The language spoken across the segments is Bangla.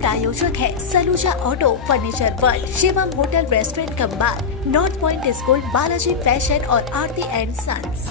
का आयोजक है Saluja auto furniture world, Shivam hotel restaurant cum bar, north point school, Balaji fashion और आरती एंड सन्स।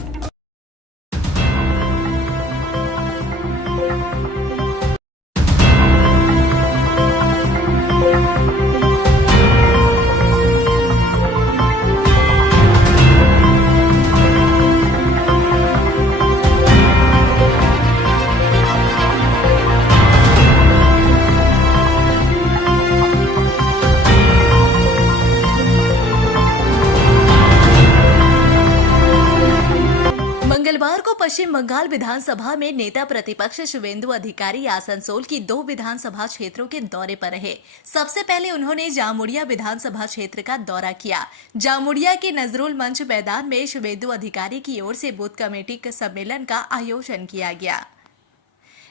मंगलवार को पश्चिम बंगाल विधानसभा में नेता प्रतिपक्ष शुवेंदु अधिकारी आसनसोल की 2 विधानसभा क्षेत्रों के दौरे पर रहे। सबसे पहले उन्होंने जामुड़िया विधानसभा क्षेत्र का दौरा किया। जामुड़िया के नजरुल मंच मैदान में शुवेंदु अधिकारी की ओर से बूथ कमेटी के सम्मेलन का आयोजन किया गया।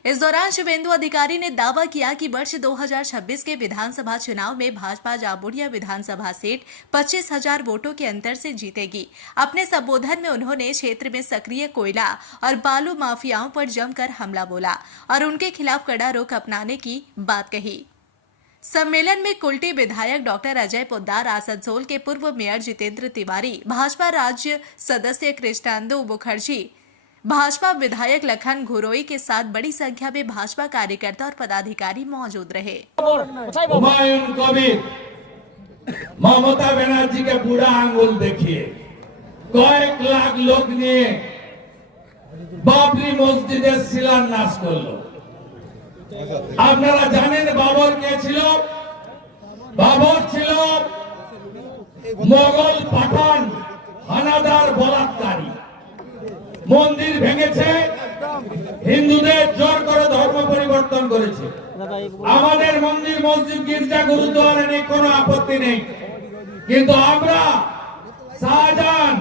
इस दौरान शुवेंदु अधिकारी ने दावा किया कि वर्ष 2026 के विधानसभा चुनाव में भाजपा जामुड़िया विधानसभा सीट 25,000 वोटों के अंतर से जीतेगी। अपने संबोधन में उन्होंने क्षेत्र में सक्रिय कोयला और बालू माफियाओं पर जमकर हमला बोला और उनके खिलाफ कड़ा रुख अपनाने की बात कही। सम्मेलन में कुल्टी विधायक डॉक्टर अजय पोद्दार, आसनसोल के पूर्व मेयर जितेंद्र तिवारी, भाजपा राज्य सदस्य कृष्णांदु मुखर्जी, भाजपा विधायक लखन घुरोई के साथ बड़ी संख्या में भाजपा कार्यकर्ता और पदाधिकारी मौजूद रहे। हुमायूं कबीर ममता बनर्जी के बुरा आंगुल देखिए, कয়েক লাখ लोग নিয়ে বাবরি মসজিদের শিলান্যাস করলো। আপনারা জানেন বাবর কে ছিল? বাবর ছিল মোগল পাঠান হানাদার বলাৎকারী। মন্দির ভেঙেছে, হিন্দুদের জোর করে ধর্ম পরিবর্তন করেছে। আমাদের মন্দির মসজিদ গির্জা গুরুদ্বারে নিয়ে কোনো আপত্তি নেই, কিন্তু আমরা শাহজাহান,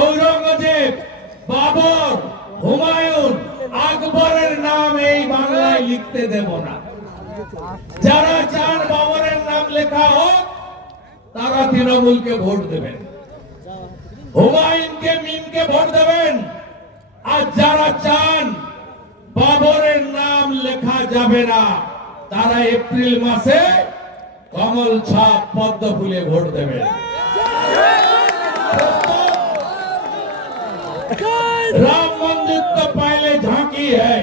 ঔরঙ্গজেব, বাবর, হুমায়ুন, আকবরের নাম এই বাংলায় লিখতে দেব না। যারা চান বাবরের নাম লেখা হোক তারা তৃণমূলকে ভোট দেবেন, হুমায়ুনকে মিমকে ভোট দেবেন। আর যারা চান বাবরের নাম লেখা যাবে না তারা এপ্রিল মাসে কমল ছাপ পদ্ম ফুলে ভোট দেবেন। राम मंदिर तो पहले झांकी है,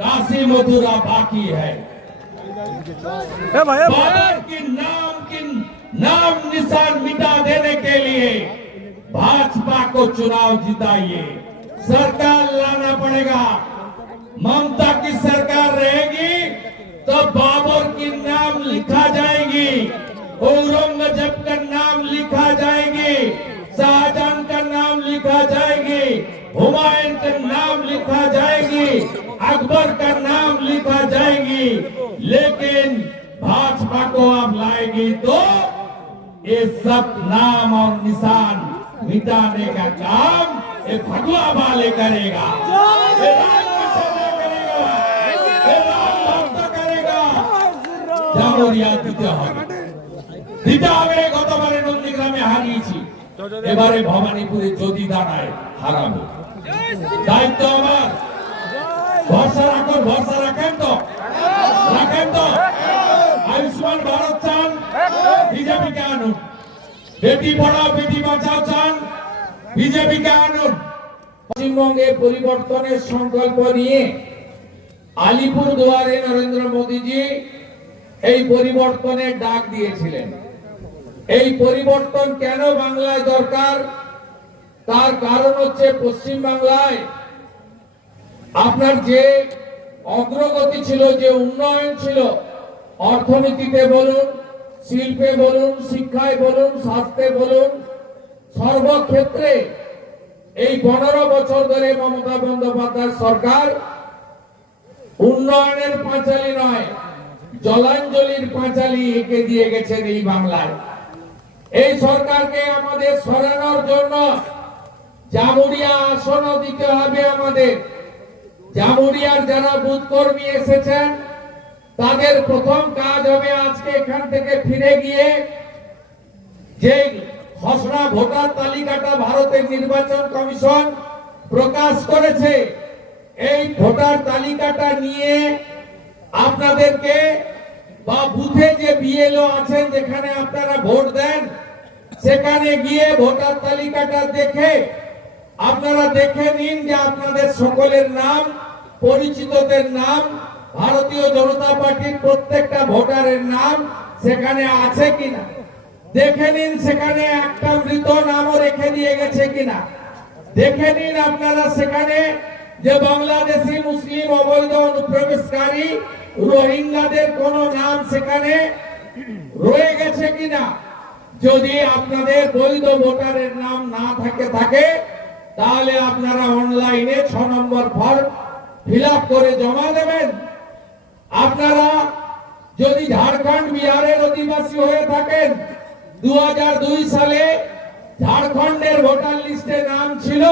काशी मथुरा बाकी है। बाबर की नाम निशान मिटा देने के लिए भाजपा को चुनाव जिताइए। सरकार लाना पड़ेगा। ममता की सरकार रहेगी तो बाबर की नाम लिखा जाएगी, औरंगजेब का नाम लिखा जाएगी, शाहजहां का नाम लिखा जाएगी, हुमायूं का नाम लिखा जाएगी, अकबर का नाम लिखा जाएगी। लेकिन भाजपा को अब लाएगी तो ये सब नाम और निशान मिटाने का काम ये भगवा वाले करेगा, ये राम भक्त करेगा। জামুরিয়া দিতে হবে। গতবারে নন্দীগ্রামে হারিয়েছি, এবারে ভবানীপুরে যদি দাঁড়ায় হারাবো। দায়িত্ব আমার। ভরসা রাখুন, ভরসা রাখেন তো? আয়ুষ্মান ভারত চান, বিজেপিকে আনুন। বেটি পড়াও বেটি বাঁচাও চান, বিজেপিকে আনুন। পশ্চিমবঙ্গে পরিবর্তনের সংকল্প নিয়ে আলিপুরদুয়ারে নরেন্দ্র মোদীজি এই পরিবর্তনের ডাক দিয়েছিলেন। এই পরিবর্তন কেন বাংলায় দরকার? তার কারণ হচ্ছে পশ্চিম বাংলায় আপনার যে অগ্রগতি ছিল, যে উন্নয়ন ছিল, অর্থনীতিতে বলুন, শিল্পে বলুন, শিক্ষায় বলুন, স্বাস্থ্যে বলুন, সর্বক্ষেত্রে এই 15 বছর ধরে মমতা বন্দ্যোপাধ্যায় সরকার উন্নয়নের পাঁচালী নয়, জলাঞ্জলির পাঁচালী এঁকে দিয়ে গেছেন এই বাংলায়। এই সরকারকে আমাদের সরানোর জন্য জামুরিয়া আসনও দিতে হবে আমাদের। জামুরিয়ার যারা বুথ কর্মী এসেছেন তাদের প্রথম কাজ হবে আজকে এখান থেকে ফিরে গিয়ে যে খসড়া ভোটার তালিকাটা ভারতের নির্বাচন কমিশন প্রকাশ করেছে, এই ভোটার তালিকাটা নিয়ে আপনাদেরকে বা বুথে যে বিএলও আছেন যেখানে আপনারা ভোট দেন সেখানে গিয়ে ভোটার তালিকাটা দেখে আপনারা দেখে নিন যে আপনাদের সকলের নাম, পরিচিতদের নাম, ভারতীয় জনতা পার্টির প্রত্যেকটা ভোটারের নাম সেখানে আছে কিনা দেখে নিন। সেখানে একটা মৃত নামও রেখে দিয়ে গেছে কিনা দেখে নিন আপনারা। সেখানে যে বাংলাদেশি মুসলিম অবৈধ অনুপ্রবেশকারী রোহিঙ্গাদের কোন নাম সেখানে রয়ে গেছে কিনা। যদি আপনাদের বৈধ ভোটারের নাম না থাকে তাহলে আপনারা অনলাইনে 6 নম্বর ফর্ম ফিল আপ করে জমা দেবেন। আপনারা যদি ঝাড়খণ্ড বিহারের অধিবাসী হয়ে থাকেন 2002 সালে ঝাড়খণ্ডের ভোটার লিস্টে নাম ছিল,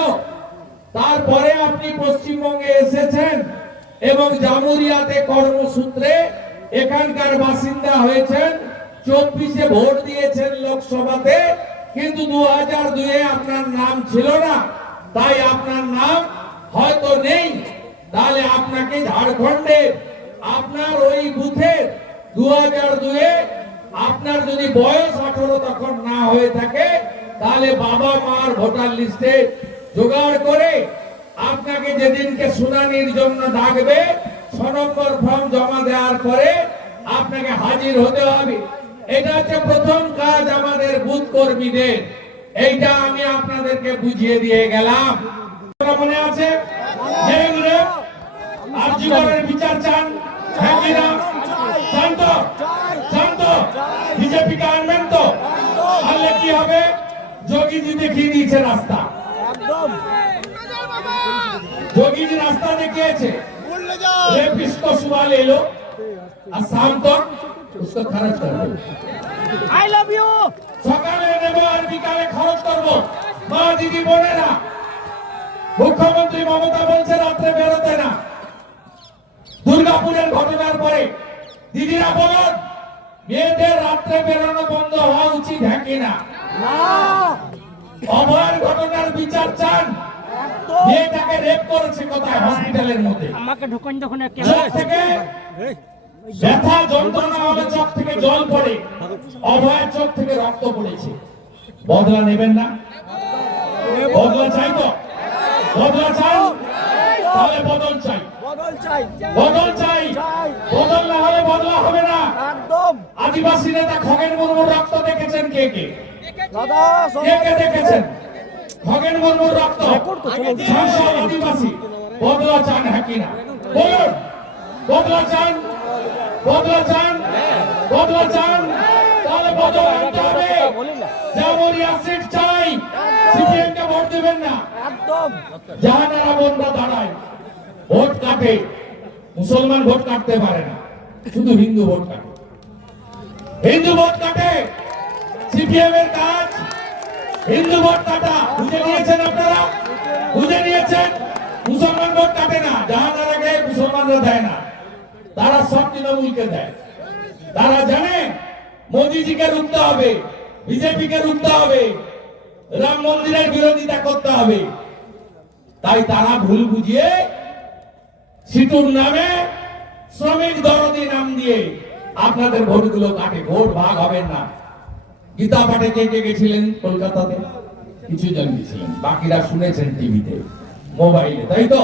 তারপরে আপনি পশ্চিমবঙ্গে এসেছেন এবং জামুরিয়াতে কর্মসূত্রে এখানকার বাসিন্দা হয়েছেন, 24-এ ভোট দিয়েছেন লোকসভাতে, কিন্তু 2002-এ আপনার নাম ছিল না, তাই আপনার নাম হয়তো নেই। তাহলে আপনাকে ঝাড়খণ্ডে আপনার ওই বুথের 2002-এ আপনার যদি বয়স 18 তখন না হয়ে থাকে তাহলে বাবা মার ভোটার লিস্টে জোগাড় করে আপনাকে যেদিনকে শুনানির জন্য ডাকবে 6 নম্বর ফর্ম জমা দেওয়ার পরে আপনাকে হাজির হতে হবে। এটা হচ্ছে প্রথম কাজ আমাদের বুথ কর্মীদের। এইটা আমি আপনাদেরকে বুঝিয়ে দিয়ে গেলাম। মনে আছে আর জীবনের বিচার চান? হ্যাঁ কিনা? চান তো? চান তো? বিজেপিকে আনবেন তো? আনলে কি হবে? যোগীজি দেখিয়ে দিয়েছে রাস্তা। যোগীজি রাস্তা দেখিয়েছে। रेपिस्ट को सुबह ले लो और शाम तक उसको खर्च कर दो। I love you. সকালে নেব আর বিকালে খরচ করব। মা দিদি বোনেরা, মুখ্যমন্ত্রী মমতা বলছে রাত্রে বেরোতে না। দুর্গাপুরের ঘটনার পরে দিদিরা বলুন মেয়েদের রাত্রে বেরোনো বন্ধ হওয়া উচিত, হ্যাঁ কিনা? অভয়ের ঘটনার বিচার চান? মেয়েটাকে রেপ করেছে কোথায়? হসপিটালের মধ্যে। আমাকে ঢুকান যখন চোখ থেকে ব্যথা যন্ত্রণা হলে চোখ থেকে জল পড়ে, অভয়ের চোখ থেকে রক্ত পড়েছে। বদলা নেবেন না? বদলা চাই তো? বদলা চাই? তাহলে বদল চাই। বদল চাই। বদল না হলে বদলা হবে না। আদিবাসী নেতা খগেন মুর্মুর রক্ত দেখেছেন কে কে? কে কে দেখেছেন খগেন মুর্মুর রক্ত? সাংসদ আদিবাসী। বদলা চান হ্যাঁ কিনা? বলুন বদলা চান? বদলা চান? বদলা চান? তাহলে বদল আনতে হবে। জামুরিয়া সিট চাই। সিপিএম কে ভোট দেবেন না। জাহানারা বন্ধা দাঁড়ায় ভোট কাটে। মুসলমান ভোট কাটতে পারে না, শুধু হিন্দু ভোট কাটে। হিন্দু ভোট কাটে। সিপিএম এর কাজ হিন্দু ভোট কাটা। বুঝে নিয়েছেন আপনারা? বুঝে নিয়েছেন? মুসলমান ভোট কাটে না। জাহানারাকে মুসলমানরা দেয় না, তারা সব তৃণমূলকে দেয়। তারা জানে মোদিজিকে রুখতে হবে, বিজেপিকে রুখতে হবে, রাম মন্দিরের বিরোধিতা করতে হবে। তাই তারা ভুল বুঝিয়ে সিটুর নামে শ্রমিক দরদি নাম দিয়ে আপনাদের ভোটগুলো কাটে। ভোট ভাগ হবে না। গীতা পাঠে কে কে গেছিলেন কলকাতাতে? কিছু জন গেছিলেন, বাকিরা শুনেছেন টিভিতে, মোবাইলে, তাই তো?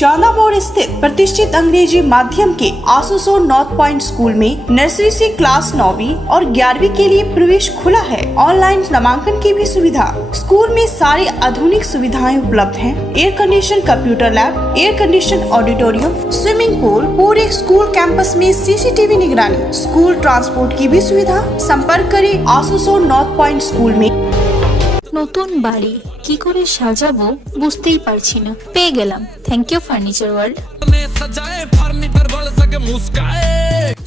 जाना मोड़ स्थित प्रतिष्ठित अंग्रेजी माध्यम के आसुसो नॉर्थ पॉइंट स्कूल में नर्सरी से क्लास 9वीं और 11वीं के लिए प्रवेश खुला है। ऑनलाइन नामांकन की भी सुविधा। स्कूल में सारी आधुनिक सुविधाएं उपलब्ध हैं। Air condition computer lab, air condition auditorium, swimming pool, पूरे स्कूल कैंपस में सीसीटीवी निगरानी, स्कूल ट्रांसपोर्ट की भी सुविधा। संपर्क करें आसुसो नॉर्थ पॉइंट स्कूल में। নতুন বাড়ি কি করে সাজাবো বুঝতেই পারছি না। পেয়ে গেলাম থ্যাংক ইউ ফার্নিচার ওয়ার্ল্ড।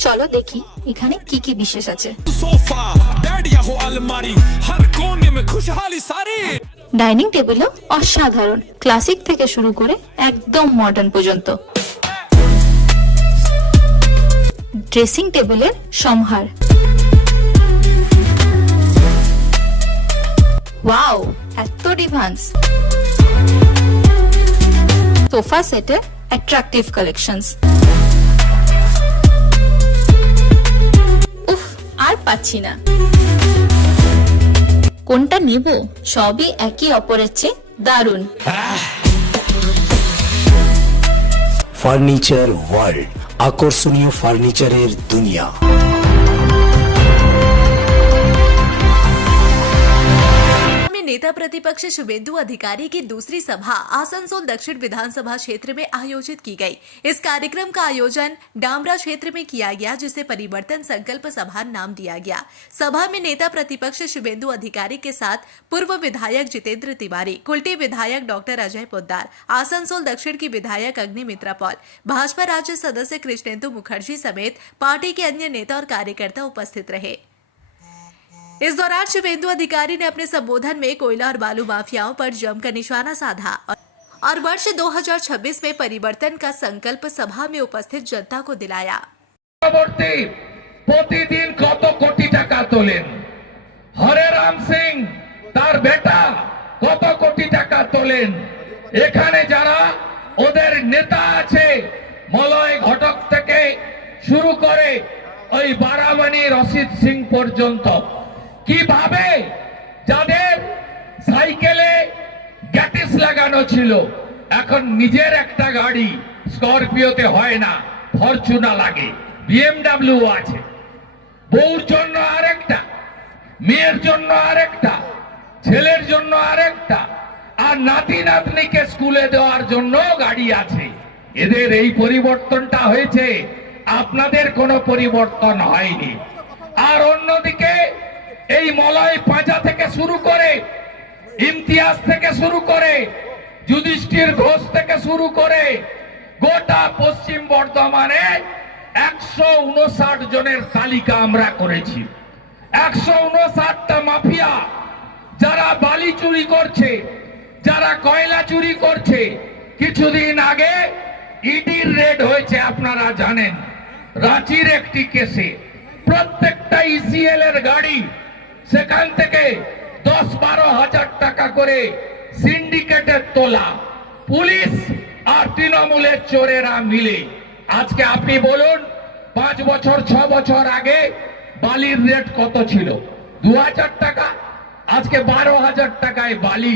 চলো দেখি এখানে কি কি বিশেষ আছে। ডাইনিং টেবিলও অসাধারণ, ক্লাসিক থেকে শুরু করে একদম মডার্ন পর্যন্ত। ড্রেসিং টেবিলের সম্ভার। ওয়াও, এত ডিভান্স। সোফা সেটের অ্যাট্রাকটিভ কালেকশনস। উফ, আর পাচ্ছি না, কোনটা নেব? সবই একে অপরের চেয়ে দারুণ। ফার্নিচার ওয়ার্ল্ড, আকর্ষণীয় ফার্নিচারের দুনিয়া। में नेता प्रतिपक्ष शुभेंदु अधिकारी की दूसरी सभा आसनसोल दक्षिण विधानसभा क्षेत्र में आयोजित की गई। इस कार्यक्रम का आयोजन डामरा क्षेत्र में किया गया, जिसे परिवर्तन संकल्प सभा नाम दिया गया। सभा में नेता प्रतिपक्ष शुभेंदु अधिकारी के साथ पूर्व विधायक जितेंद्र तिवारी, कुल्टी विधायक डॉक्टर अजय पोद्दार, आसनसोल दक्षिण की विधायक अग्निमित्रा पॉल, भाजपा राज्य सदस्य कृष्णेंदु मुखर्जी समेत पार्टी के अन्य नेता और कार्यकर्ता उपस्थित रहे। इस दौरान शुभेंदु अधिकारी ने अपने संबोधन में कोयला और बालू माफियाओं पर जमकर निशाना साधा और वर्ष 2026 में परिवर्तन का संकल्प सभा में उपस्थित जनता को दिलाया। प्रतिदिन कत कोटी टाका তোলেন হরে রাম সিং তার বেটা কত কোটি টাকা তোলেন এখানে যারা ওদের নেতা আছে মলয় ঘটক থেকে শুরু করে ওই বারামানি রশিদ সিং পর্যন্ত কিভাবে যাদের সাইকেলে গ্যাটিস লাগানো ছিল এখন নিজের একটা গাড়ি স্করপিওতে হয় না ফরচুনা লাগে বিএমডব্লিউ আছে বউর জন্য আরেকটা মেয়ের জন্য আরেকটা ছেলের জন্য আরেকটা আর নাতি নাতনিকে স্কুলে দেওয়ার জন্য গাড়ি আছে এদের এই পরিবর্তনটা হয়েছে আপনাদের কোনো পরিবর্তন হয়নি আর অন্যদিকে এই মলয় পাঁজা থেকে শুরু করে ইমতিয়াজ থেকে শুরু করে যুধিষ্ঠির ঘোষ থেকে শুরু করে গোটা পশ্চিম বর্ধমানে 159 জনের তালিকা আমরা করেছি 159টা মাফিয়া যারা বালি চুরি করছে যারা কয়লা চুরি করছে কিছুদিন আগে ইডির রেড হয়েছে আপনারা জানেন রাঁচির একটি কেসে প্রত্যেকটা ইসিএল এর গাড়ি সেখান থেকে 10-12 হাজার টাকা করে সিন্ডিকেটের তোলা পুলিশ আর তৃণমূলের চোরেরা মিলে আজকে আপনি বলুন 5 বছর 6 বছর আগে বালির রেট কত ছিল 2000 টাকা আজকে 12,000 টাকায় বালি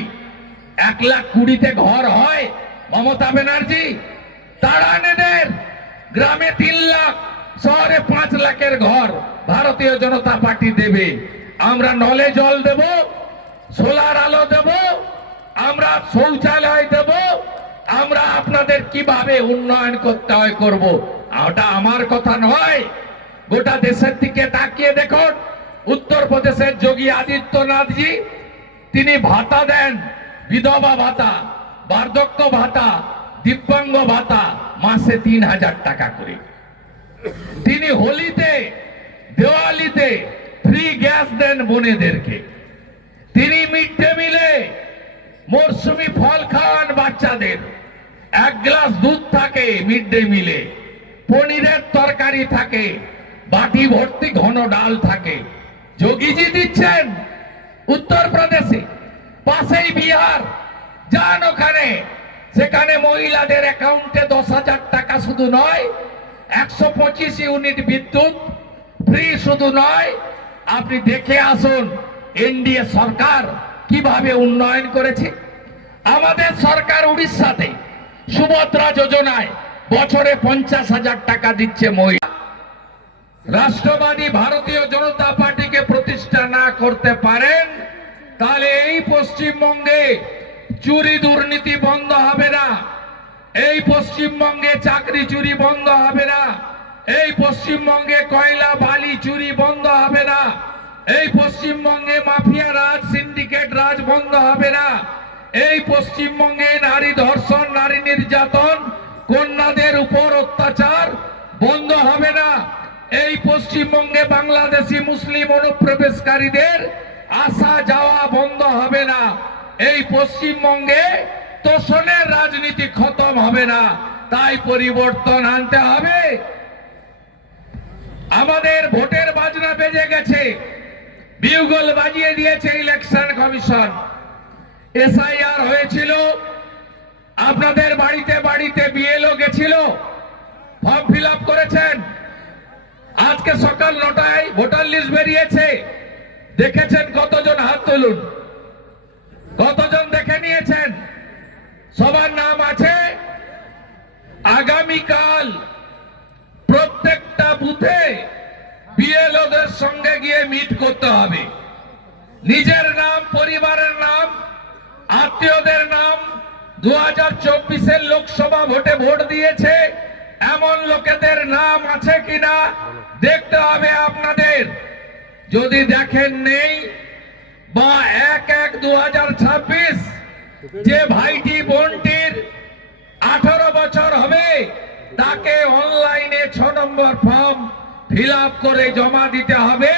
1,20,000-তে ঘর হয় মমতা ব্যানার্জি তাড়ানেদের গ্রামে 3 লাখ শহরে 5 লাখের ঘর ভারতীয় জনতা পার্টি দেবে আমরা নলে জল দেব সোলার আলো দেব আমরা শৌচালয় দেব আমরা আপনাদের কিভাবে উন্নয়ন করতে হয় করব ওটা আমার কথা নয় গোটা দেশের দিকে তাকিয়ে দেখুন উত্তরপ্রদেশের যোগী আদিত্যনাথজি তিনি ভাতা দেন বিধবা ভাতা বার্ধক্য ভাতা দিব্যাঙ্গ ভাতা মাসে 3,000 টাকা করে তিনি হোলিতে দিওয়ালিতে ফ্রি গ্যাস দেন বোনেদেরকে তিনি মিড ডে মিলে মরসুমি ফল খাওয়ান বাচ্চাদের 1 গ্লাস দুধ থাকে মিড ডে মিলে পনিরের তরকারি থাকে বাটি ভর্তি ঘন ডাল থাকে যোগীজি দিচ্ছেন উত্তরপ্রদেশে পাশেই বিহার যান ওখানে সেখানে মহিলাদের অ্যাকাউন্টে 10,000 টাকা শুধু নয় 125 ইউনিট বিদ্যুৎ ফ্রি শুধু নয় আপনি দেখে আসুন এনডিএ সরকার কিভাবে উন্নয়ন করেছে আমাদের সরকার উড়িষ্যাতে সুভদ্রা যোজনায় বছরে 50,000 টাকা দিচ্ছে মহিলা রাষ্ট্রবাদী ভারতীয় জনতা পার্টিকে প্রতিষ্ঠা না করতে পারেন তাহলে এই পশ্চিমবঙ্গে চুরি দুর্নীতি বন্ধ হবে না এই পশ্চিমবঙ্গে চাকরি চুরি বন্ধ হবে না এই পশ্চিমবঙ্গে কয়লা বালি চুরি বন্ধ হবে না এই পশ্চিমবঙ্গে মাফিয়া রাজ সিন্ডিকেট রাজ বন্ধ হবে না এই পশ্চিমবঙ্গে নারী ধর্ষণ নারী নির্যাতন কন্যাদের উপর অত্যাচার বন্ধ হবে না এই পশ্চিমবঙ্গে বাংলাদেশি মুসলিম অনুপ্রবেশকারীদের আসা যাওয়া বন্ধ হবে না এই পশ্চিমবঙ্গে তোষণের রাজনীতি খতম হবে না তাই পরিবর্তন আনতে হবে আমাদের ভোটের বাজনা বেজে গেছে বিউগল বাজিয়ে দিয়েছে ইলেকশন কমিশন এসআইআর হয়েছিল আপনাদের বাড়িতে বাড়িতে বিএলও গেছিল, ফর্ম ফিল আপ করেছেন। আজকে সকাল 9টায় ভোটার লিস্ট বেরিয়েছে, দেখেছেন কতজন? হাত তুলুন। কতজন দেখে নিয়েছেন? সবার নাম আছে। আগামীকাল প্রত্যেকটা বুথে বিএলওদের সঙ্গে গিয়ে মিট করতে হবে। নিজের নাম, পরিবারের নাম, আত্মীয়দের নাম, 2024-এর লোকসভা ভোটে ভোট দিয়েছে এমন লোকেদের নাম আছে কিনা দেখতে হবে আপনাদের। যদি দেখেন নেই বা 1/1/2026 যে ভাইটি বোনটির 18 বছর হবে তাকে অনলাইনে 6 নম্বর ফর্ম ফিল আপ করে জমা দিতে হবে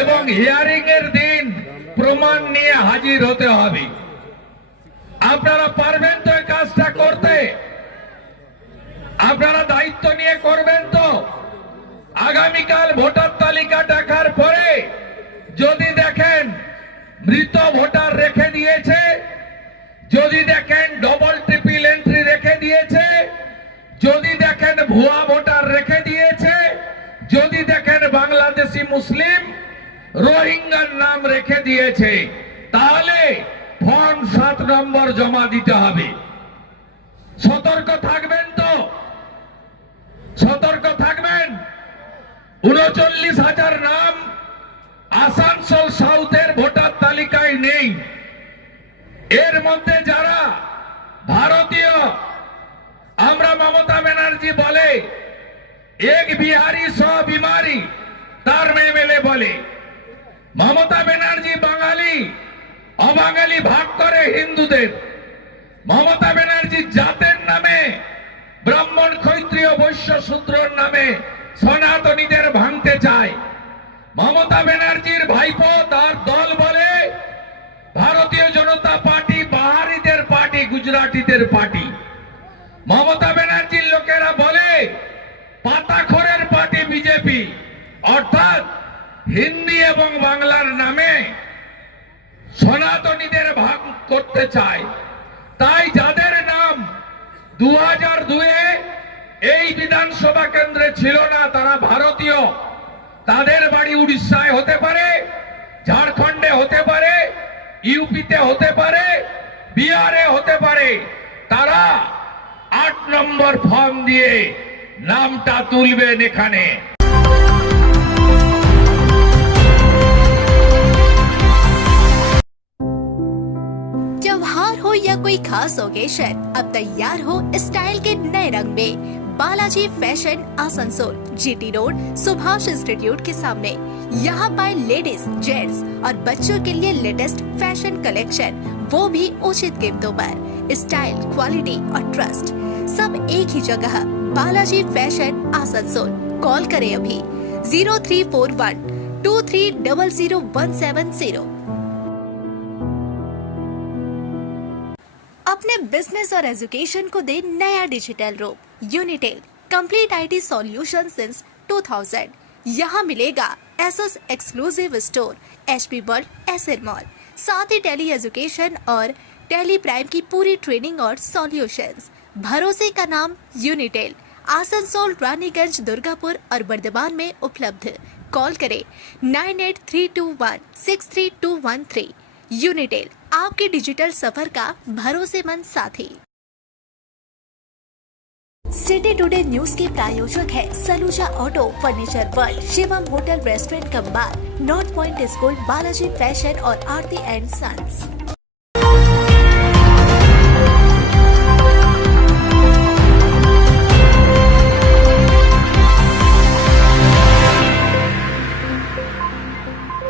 এবং হিয়ারিং এর দিন প্রমাণ নিয়ে হাজির হতে হবে। আপনারা পারবেন তো এই কাজটা করতে? আপনারা দায়িত্ব নিয়ে করবেন তো? আগামীকাল ভোটার তালিকা দেখার পরে যদি দেখেন মৃত ভোটার রেখে দিয়েছে, যদি দেখেন ডবল ট্রিপল এন্ট্রি রেখে দিয়েছে, যদি দেখেন ভুয়া ভোটার রেখে দিয়েছে, যদি দেখেন বাংলাদেশি মুসলিম রোহিঙ্গার নাম রেখে দিয়েছে, তাহলে ফর্ম 7 নম্বর জমা দিতে হবে। সতর্ক থাকবেন তো? সতর্ক থাকবেন। 39,000 নাম আসানসোল সাউথের ভোটার তালিকায় নেই। এর মধ্যে যারা ভারতীয়, আমরা মমতা ব্যানার্জি বলে এক বিহারি সব বিমারি, তার এমএলএ বলে। মমতা ব্যানার্জি বাঙালি অবাঙালি ভাগ করে হিন্দুদের। মমতা ব্যানার্জি জাতের নামে ব্রাহ্মণ, ক্ষত্রিয়, বৈশ্য, শূদ্রর নামে সনাতনীদের ভাঙতে চায়। মমতা ব্যানার্জির ভাইপো তার দল বলে ভারতীয় জনতা পার্টি বাহারিদের পার্টি, গুজরাটিদের পার্টি। মমতা ব্যানার্জির লোকেরা বলে পাতাখোরের পার্টি বিজেপি, অর্থাৎ হিন্দি এবং বাংলার নামে সনাতনীদের ভাগ করতে চায়। তাই যাদের নাম 2002-এ এই বিধানসভা কেন্দ্রে ছিল না, তারা ভারতীয়, তাদের বাড়ি উড়িষ্যায় হতে পারে, ঝাড়খণ্ডে হতে পারে, ইউপিতে হতে পারে, বিহারে হতে পারে, তারা 8 নম্বর ফর্ম দিয়ে নামটা তুলবেন এখানে। त्योहार हो या कोई खास ओकेशन, अब तैयार हो स्टाइल के नए रंग में। Balaji fashion Asansol, GT road, Subhash institute के सामने। यहाँ पाए लेडीज, जेंट्स और बच्चों के लिए लेटेस्ट फैशन कलेक्शन, वो भी उचित कीमतों पर। स्टाइल, क्वालिटी और ट्रस्ट सब एक ही जगह। बालाजी फैशन आसनसोल। कॉल करें अभी 034123000170। अपने बिजनेस और एजुकेशन को दे नया डिजिटल रूप। Unitel complete IT solution since 2000। यहाँ मिलेगा SS exclusive store, HP world, SR mall, साथ ही टेली एजुकेशन और टेली प्राइम की पूरी ट्रेनिंग और सॉल्यूशंस। भरोसे का नाम यूनिटेल। आसनसोल, रानीगंज, दुर्गापुर और बर्दवान में उपलब्ध। कॉल करें 9832163213। यूनिटेल, आपके डिजिटल सफर का भरोसेमंद साथी। सिटी टुडे न्यूज के प्रायोजक है Saluja auto, furniture world, Shivam hotel, restaurant cum bar, north point school, Balaji fashion और आरती एंड सन्स।